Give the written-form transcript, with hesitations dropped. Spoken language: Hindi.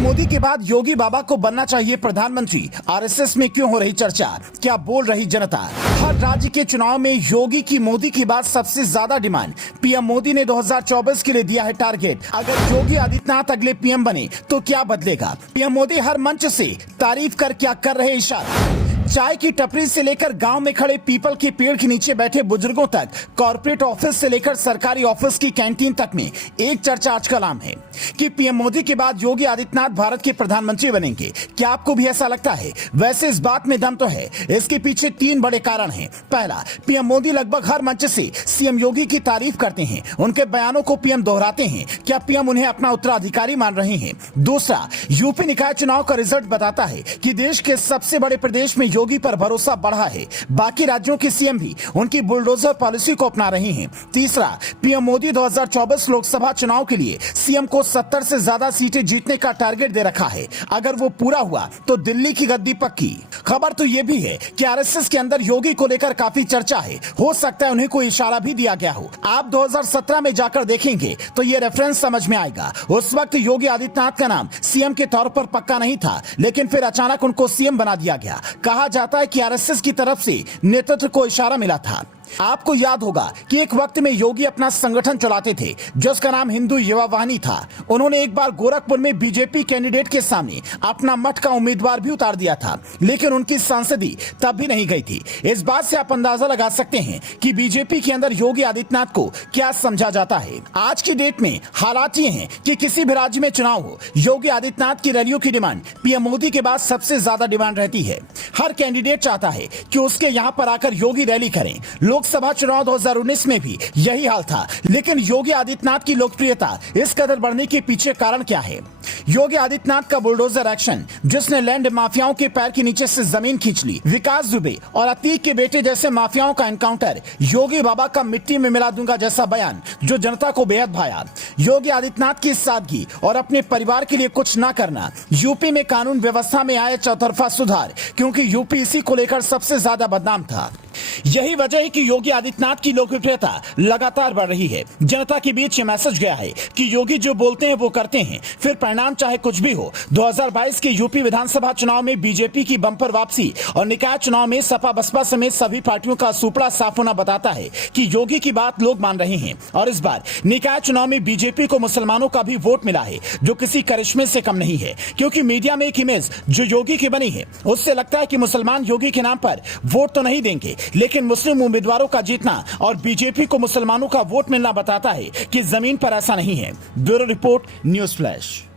पीएम मोदी के बाद योगी बाबा को बनना चाहिए प्रधानमंत्री। आरएसएस में क्यों हो रही चर्चा, क्या बोल रही जनता। हर राज्य के चुनाव में योगी की मोदी की बात सबसे ज्यादा डिमांड। पीएम मोदी ने 2024 के लिए दिया है टारगेट। अगर योगी आदित्यनाथ अगले पीएम बने तो क्या बदलेगा। पीएम मोदी हर मंच से तारीफ कर क्या कर रहे इशारा। चाय की टपरी से लेकर गांव में खड़े पीपल के पेड़ के नीचे बैठे बुजुर्गों तक, कॉर्पोरेट ऑफिस से लेकर सरकारी ऑफिस की कैंटीन तक में एक चर्चा आजकल आम है कि पीएम मोदी के बाद योगी आदित्यनाथ भारत के प्रधानमंत्री बनेंगे। क्या आपको भी ऐसा लगता है? वैसे इस बात में दम तो है। इसके पीछे 3 बड़े कारण हैं। पहला, पीएम मोदी लगभग हर मंच से सीएम योगी की तारीफ करते हैं, उनके बयानों को पीएम दोहराते हैं। क्या पीएम उन्हें अपना उत्तराधिकारी मान रहे हैं? दूसरा, यूपी निकाय चुनाव का रिजल्ट बताता है कि देश के सबसे बड़े प्रदेश में योगी पर भरोसा बढ़ा है। बाकी राज्यों के सीएम भी उनकी बुलडोजर पॉलिसी को अपना रहे हैं। तीसरा, पीएम मोदी 2024 लोकसभा चुनाव के लिए सीएम को 70 से ज्यादा सीटें जीतने का टारगेट दे रखा है। अगर वो पूरा हुआ तो दिल्ली की गद्दी पक्की। खबर तो ये भी है कि आरएसएस के अंदर योगी को लेकर काफी चर्चा है। हो सकता है उन्हें कोई इशारा भी दिया गया हो। आप 2017 में जाकर देखेंगे तो ये रेफरेंस समझ में आएगा। उस वक्त योगी आदित्यनाथ का नाम सीएम के तौर पर पक्का नहीं था, लेकिन फिर अचानक उनको सीएम बना दिया गया। कहा जाता है कि आरएसएस की तरफ से नेतृत्व को इशारा मिला था। आपको याद होगा कि एक वक्त में योगी अपना संगठन चलाते थे जिसका नाम हिंदू युवा वाहिनी था। उन्होंने एक बार गोरखपुर में बीजेपी कैंडिडेट के सामने अपना मठ का उम्मीदवार भी उतार दिया था, लेकिन उनकी सांसदी तब भी नहीं गई थी। इस बात से आप अंदाजा लगा सकते हैं कि बीजेपी के अंदर योगी आदित्यनाथ को क्या समझा जाता है। आज की डेट में हालात ये हैं कि किसी भी राज्य में चुनाव हो, योगी आदित्यनाथ की रैलियों की डिमांड पीएम मोदी के बाद सबसे ज्यादा डिमांड रहती है। हर कैंडिडेट चाहता है कि उसके यहाँ पर आकर योगी रैली करें। लोकसभा चुनाव 2019 में भी यही हाल था, लेकिन योगी आदित्यनाथ की लोकप्रियता इस कदर बढ़ने के पीछे कारण क्या है? योगी आदित्यनाथ का बुलडोजर एक्शन, जिसने लैंड माफियाओं के पैर के नीचे से जमीन खींच ली, विकास दुबे और अतीक के बेटे जैसे माफियाओं का एनकाउंटर, योगी बाबा का मिट्टी में मिला दूंगा जैसा बयान जो जनता को बेहद भाया, योगी आदित्यनाथ की सादगी और अपने परिवार के लिए कुछ न करना, यूपी में कानून व्यवस्था में आए चौतरफा सुधार, क्योंकि यूपी इसी को लेकर सबसे ज्यादा बदनाम था। यही वजह है कि योगी आदित्यनाथ की लोकप्रियता लगातार बढ़ रही है। जनता के बीच ये मैसेज गया है कि योगी जो बोलते हैं वो करते हैं, फिर परिणाम चाहे कुछ भी हो। 2022 के यूपी विधानसभा चुनाव में बीजेपी की बंपर वापसी और निकाय चुनाव में सपा बसपा समेत सभी पार्टियों का सुपड़ा साफ होना बताता है कि योगी की बात लोग मान रहे हैं। और इस बार निकाय चुनाव में बीजेपी को मुसलमानों का भी वोट मिला है, जो किसी करिश्मे से कम नहीं है, क्योंकि मीडिया में एक इमेज जो योगी की बनी है उससे लगता है कि मुसलमान योगी के नाम पर वोट तो नहीं देंगे, लेकिन मुस्लिम उम्मीदवारों का जीतना और बीजेपी को मुसलमानों का वोट मिलना बताता है कि जमीन पर ऐसा नहीं है। Bureau report, news flash.